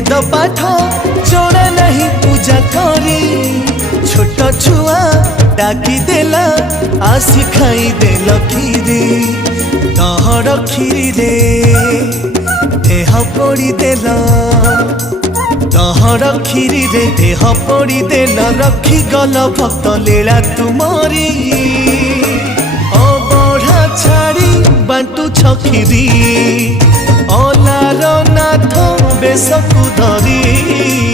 वेद पाठ जड़ा नहीं पूजा करी छोट छुआ डाकी देला आसी खाई देल खीरी तहर खीरी रे देह पोड़ी देल तहर खीरी रे देह पोड़ी देल रखी गल भक्त लीला तुमरी अबढ़ा छाड़ी बांटू छखीरी अलार नाथ बेसकु धरी